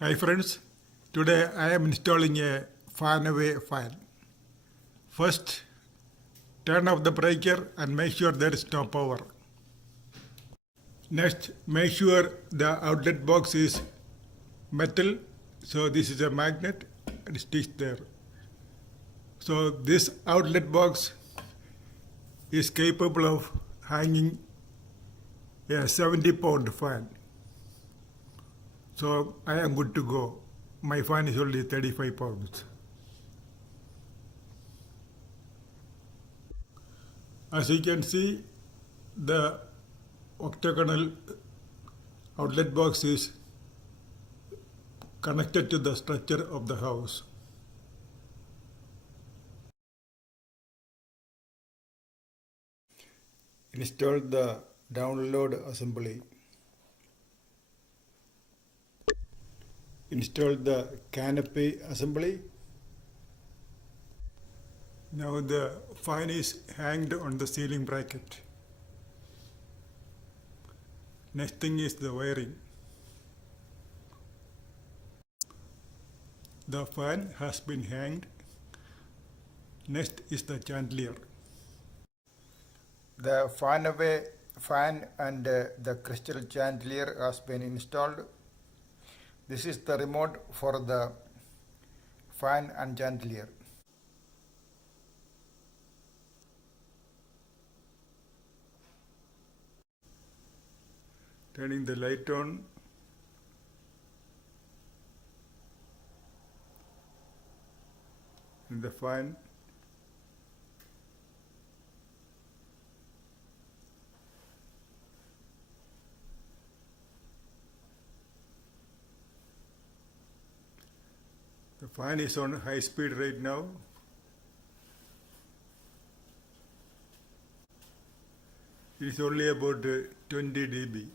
Hi friends, today I am installing a Fanaway Veil. First, turn off the breaker and make sure there is no power. Next, make sure the outlet box is metal, so this is a magnet and sticks there. So this outlet box is capable of hanging a 70-pound fan. So I am good to go. My fan is only 35 pounds. As you can see, the octagonal outlet box is connected to the structure of the house. Install the download assembly. Install the canopy assembly. Now the fan is hanged on the ceiling bracket. Next thing is the wiring. The fan has been hanged. Next is the chandelier. The Fanaway fan and the crystal chandelier has been installed. This is the remote for the fan and chandelier. Turning the light on. And the fan. The fan is on high speed right now. It is only about 20 dB.